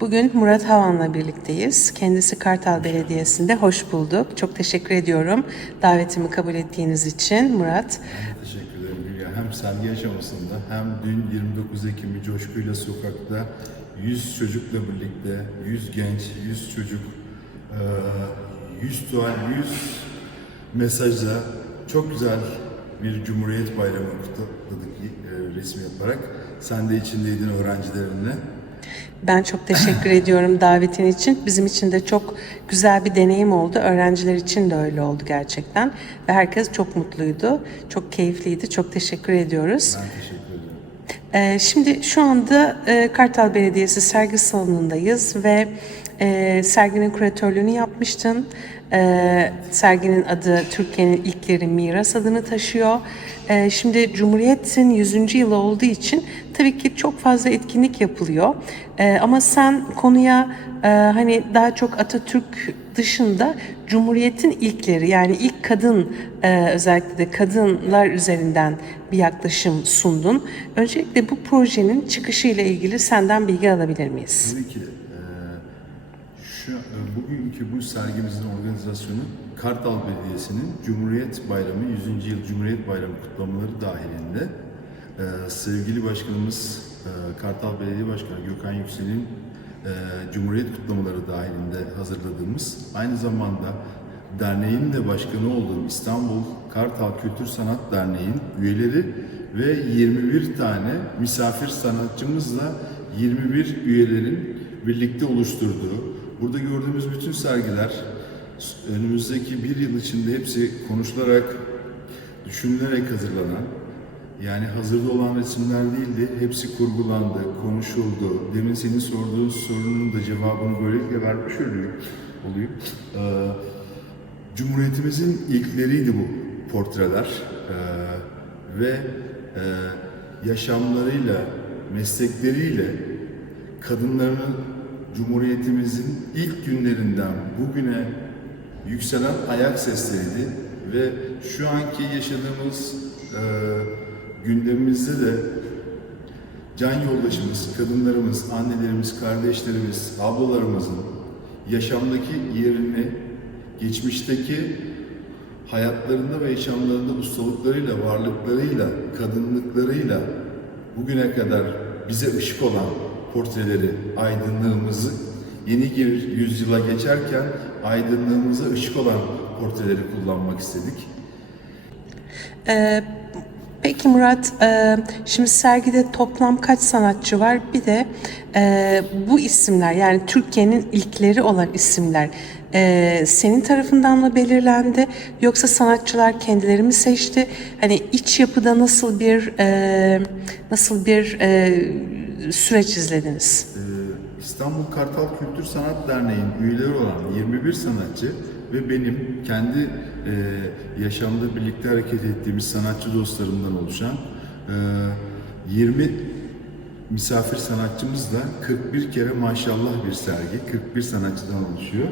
Bugün Murat Havan'la birlikteyiz. Kendisi Kartal Belediyesi'nde. Hoş bulduk. Çok teşekkür ediyorum davetimi kabul ettiğiniz için Murat. Ben teşekkür ederim Hülya. Hem sergi aşamasında hem dün 29 Ekim'i coşkuyla sokakta 100 çocukla birlikte 100 genç, 100 çocuk, eee, 100 tuval, 100 mesajla çok güzel bir Cumhuriyet Bayramı kutladık eee, resmi yaparak. Sen de içindeydin öğrencilerinle. Ben çok teşekkür ediyorum davetin için. Bizim için de çok güzel bir deneyim oldu. Öğrenciler için de öyle oldu gerçekten. Ve herkes çok mutluydu. Çok keyifliydi. Çok teşekkür ediyoruz. Ben teşekkür ederim. Ee, şimdi şu anda e, Kartal Belediyesi sergi salonundayız ve e, serginin küratörlüğünü yapmıştın. E, serginin adı Türkiye'nin ilkleri miras adını taşıyor. E, şimdi Cumhuriyet'in 100. yılı olduğu için tabii ki çok fazla etkinlik yapılıyor. E, ama sen konuya e, hani daha çok Atatürk dışında Cumhuriyet'in ilkleri yani ilk kadın e, özellikle de kadınlar üzerinden bir yaklaşım sundun. Öncelikle bu projenin çıkışı ile ilgili senden bilgi alabilir miyiz? Tabii ki. E, bugünkü bu sergimizin organizasyonu Kartal Belediyesi'nin Cumhuriyet Bayramı 100. Yıl Cumhuriyet Bayramı kutlamaları dahilinde eee, sevgili başkanımız eee, Kartal Belediye Başkanı Gökhan Yüksel'in eee, Cumhuriyet kutlamaları dahilinde hazırladığımız aynı zamanda derneğin de başkanı olduğum İstanbul Kartal Kültür Sanat Derneği'nin üyeleri ve 21 tane misafir sanatçımızla 21 üyelerin birlikte oluşturduğu, burada gördüğümüz bütün sergiler önümüzdeki bir yıl içinde hepsi konuşularak, düşünülerek hazırlanan, yani hazırda olan resimler değildi, hepsi kurgulandı, konuşuldu. Demin senin sorduğun sorunun da cevabını böylelikle vermiş olayım. olayım. Ee, Cumhuriyetimizin ilkleriydi bu portreler Ee, ve e, yaşamlarıyla, meslekleriyle kadınların Cumhuriyetimizin ilk günlerinden bugüne yükselen ayak sesleriydi ve şu anki yaşadığımız e, gündemimizde de can yoldaşımız, kadınlarımız, annelerimiz, kardeşlerimiz, ablalarımızın yaşamdaki yerini geçmişteki hayatlarında ve yaşamlarında ustalıklarıyla, varlıklarıyla, kadınlıklarıyla bugüne kadar bize ışık olan portreleri, aydınlığımızı yeni bir yüzyıla geçerken aydınlığımıza ışık olan portreleri kullanmak istedik. Ee, peki Murat, e, şimdi sergide toplam kaç sanatçı var? Bir de e, bu isimler yani Türkiye'nin ilkleri olan isimler e, senin tarafından mı belirlendi yoksa sanatçılar kendileri mi seçti? Hani iç yapıda nasıl bir nasıl bir süreç izlediniz? Ee, İstanbul Kartal Kültür Sanat Derneği'nin üyeleri olan 21 sanatçı ve benim kendi e, yaşamda birlikte hareket ettiğimiz sanatçı dostlarımdan oluşan e, 20 misafir sanatçımızla 41 kere maşallah bir sergi, 41 sanatçıdan oluşuyor.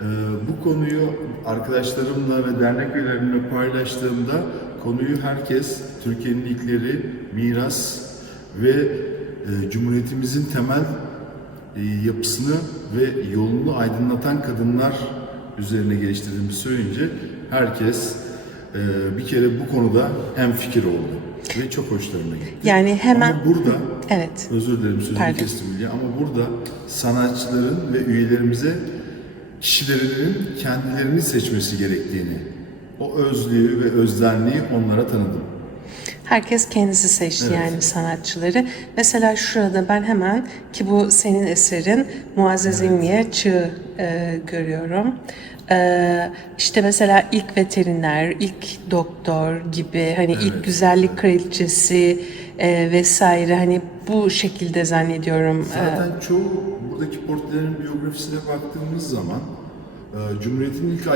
E, bu konuyu arkadaşlarımla ve dernek üyelerimle paylaştığımda konuyu herkes Türkiye'nin ilkleri, miras ve e, Cumhuriyetimizin temel e, yapısını ve yolunu aydınlatan kadınlar üzerine geliştirdiğimizi söyleyince herkes e, bir kere bu konuda hem fikir oldu ve çok hoşlarına gitti. Yani hemen Ama burada evet. özür dilerim sözünü Pardon. kestim Hülya ama burada sanatçıların ve üyelerimize kişilerinin kendilerini seçmesi gerektiğini, o özlüğü ve özlenliği onlara tanıdım. Herkes kendisi seçti Evet. yani sanatçıları. Mesela şurada ben hemen ki bu senin eserin Muazzez İlmiye Çığ e, görüyorum. E, işte mesela ilk veteriner, ilk doktor gibi hani ilk güzellik kraliçesi e, vesaire hani bu şekilde zannediyorum. e, Zaten çoğu buradaki portrelerin biyografisine baktığımız zaman e, Cumhuriyet'in ilk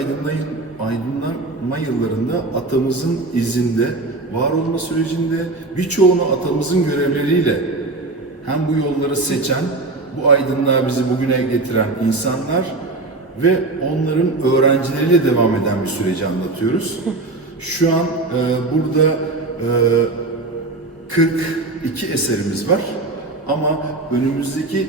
aydınlanma yıllarında atamızın izinde, var olma sürecinde birçoğunu atamızın görevleriyle hem bu yolları seçen, bu aydınlığa bizi bugüne getiren insanlar ve onların öğrencileriyle devam eden bir süreci anlatıyoruz. Şu an e, burada e, 42 eserimiz var ama önümüzdeki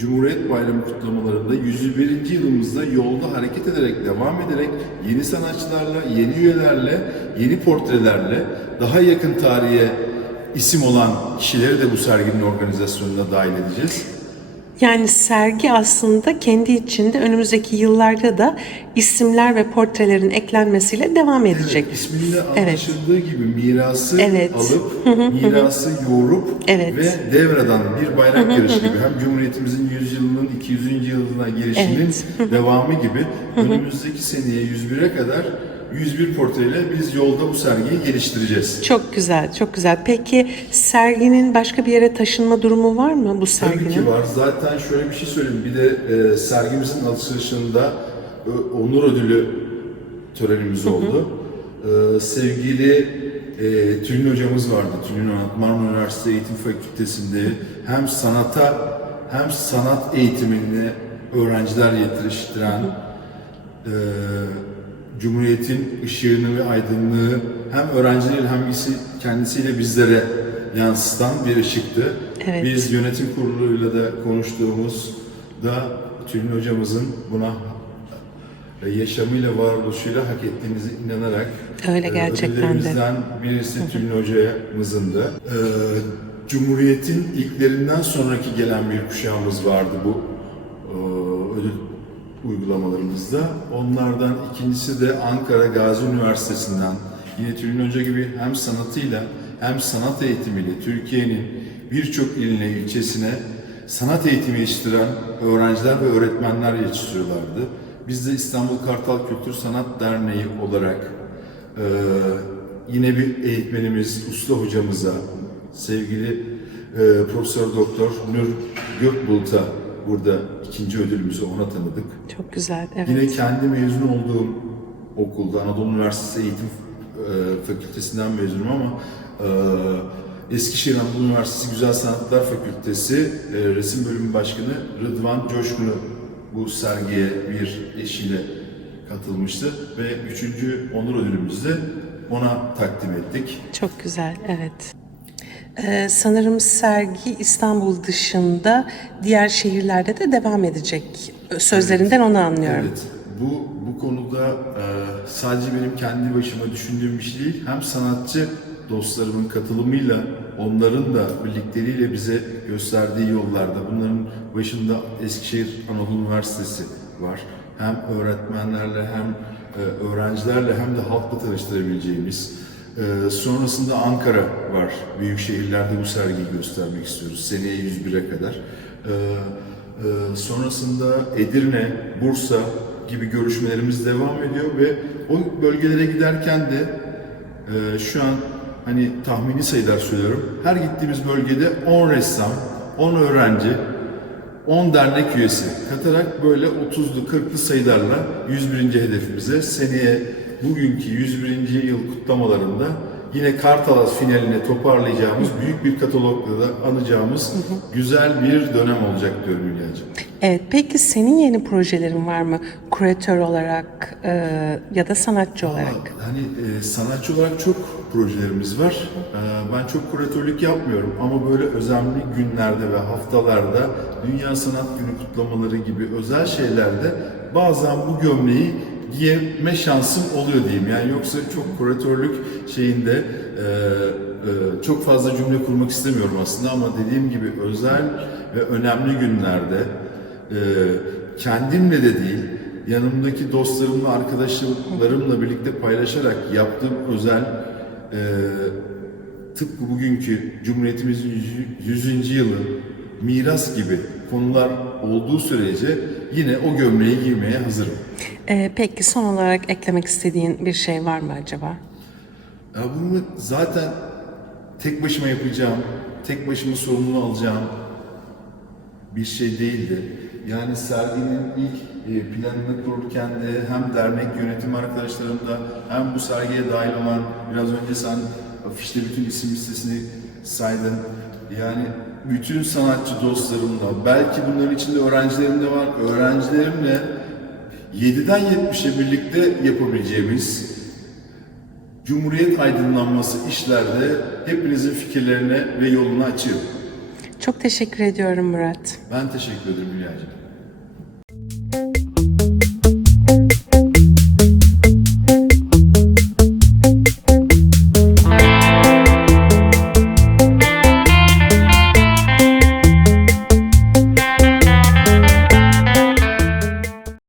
Cumhuriyet Bayramı kutlamalarında 101. yılımızda yolda hareket ederek, devam ederek yeni sanatçılarla, yeni üyelerle, yeni portrelerle daha yakın tarihe isim olan kişileri de bu serginin organizasyonuna dahil edeceğiz. Yani sergi aslında kendi içinde önümüzdeki yıllarda da isimler ve portrelerin eklenmesiyle devam edecek. İsminde Evet. anlaşıldığı gibi mirası Evet. alıp, mirası yoğurup Evet. ve devreden bir bayrak yarışı gibi hem Cumhuriyetimizin 100 yılının 200. yılına girişinin devamı gibi önümüzdeki seneye 101'e kadar 101 portreyle biz yolda bu sergiyi geliştireceğiz. Çok güzel, çok güzel. Peki serginin başka bir yere taşınma durumu var mı bu serginin? Tabii ki var. Zaten şöyle bir şey söyleyeyim. Bir de e, sergimizin açılışında e, onur ödülü törenimiz oldu. E, sevgili e, Tülin hocamız vardı. Tülin Onat, Marmara Üniversitesi Eğitim Fakültesi'nde hem sanata hem sanat eğitimini öğrenciler yetiştiren e, Cumhuriyet'in ışığını ve aydınlığı hem öğrenciler hem isi- kendisiyle bizlere yansıtan bir ışıktı. Evet. Biz yönetim kuruluyla da konuştuğumuz da Tülin hocamızın buna e, yaşamıyla varoluşuyla hak ettiğinize inanarak Öyle e, gerçekten de. birisi Tülin hocamızındı. E, Cumhuriyet'in ilklerinden sonraki gelen bir kuşağımız vardı bu uygulamalarımızda. Onlardan ikincisi de Ankara Gazi Üniversitesi'nden yine Tülin Hoca gibi hem sanatıyla hem sanat eğitimiyle Türkiye'nin birçok iline, ilçesine sanat eğitimi yetiştiren öğrenciler ve öğretmenler yetiştiriyorlardı. Biz de İstanbul Kartal Kültür Sanat Derneği olarak e, yine bir eğitmenimiz, usta hocamıza, sevgili e, Profesör Doktor Nur Gökbulut'a burada ikinci ödülümüzü ona tanıdık. Çok güzel, evet. Yine kendi mezun olduğum okulda Anadolu Üniversitesi Eğitim e, Fakültesinden mezunum ama e, Eskişehir Anadolu Üniversitesi Güzel Sanatlar Fakültesi e, Resim Bölümü Başkanı Rıdvan Coşkun'u bu sergiye bir eşiyle katılmıştı ve üçüncü onur ödülümüzü de ona takdim ettik. Çok güzel, evet. Ee, sanırım sergi İstanbul dışında diğer şehirlerde de devam edecek. Sözlerinden onu anlıyorum. Evet, bu bu konuda e, sadece benim kendi başıma düşündüğüm bir şey değil, hem sanatçı dostlarımın katılımıyla, onların da birlikteliğiyle bize gösterdiği yollarda, bunların başında Eskişehir Anadolu Üniversitesi var. Hem öğretmenlerle hem e, öğrencilerle hem de halkla tanıştırabileceğimiz. E, sonrasında Ankara var. Büyük şehirlerde bu sergiyi göstermek istiyoruz. Seneye 101'e kadar. E, ee, sonrasında Edirne, Bursa gibi görüşmelerimiz devam ediyor ve o bölgelere giderken de e, şu an hani tahmini sayılar söylüyorum. Her gittiğimiz bölgede 10 ressam, 10 öğrenci, 10 dernek üyesi katarak böyle 30'lu 40'lı sayılarla 101. hedefimize seneye bugünkü 101. yıl kutlamalarında yine Kartalas finaline toparlayacağımız büyük bir katalogla da anacağımız güzel bir dönem olacak diyorum Hülya'cığım. Evet, peki senin yeni projelerin var mı? Kuratör olarak e, ya da sanatçı olarak? Hani e, sanatçı olarak çok projelerimiz var. E, ben çok kuratörlük yapmıyorum ama böyle önemli günlerde ve haftalarda Dünya Sanat Günü kutlamaları gibi özel şeylerde bazen bu gömleği giyme şansım oluyor diyeyim. Yani yoksa çok kuratörlük şeyinde e, e, çok fazla cümle kurmak istemiyorum aslında ama dediğim gibi özel ve önemli günlerde e, kendimle de değil, yanımdaki dostlarımla, arkadaşlarımla birlikte paylaşarak yaptığım özel e, tıpkı bugünkü Cumhuriyetimizin 100. yılı miras gibi konular olduğu sürece yine o gömleği giymeye hazırım. E, peki son olarak eklemek istediğin bir şey var mı acaba? Ya bunu zaten tek başıma yapacağım, tek başıma sorumluluğu alacağım bir şey değildi. Yani serginin ilk e, planını kururken de hem dernek yönetim arkadaşlarımda hem bu sergiye dahil olan biraz önce sen afişte bütün isim listesini saydın. Yani bütün sanatçı dostlarımla, belki bunların içinde öğrencilerim de var, öğrencilerimle 7'den 70'e birlikte yapabileceğimiz Cumhuriyet aydınlanması işlerde hepinizin fikirlerine ve yolunu açıyorum. Çok teşekkür ediyorum Murat. Ben teşekkür ederim Hülya'cığım.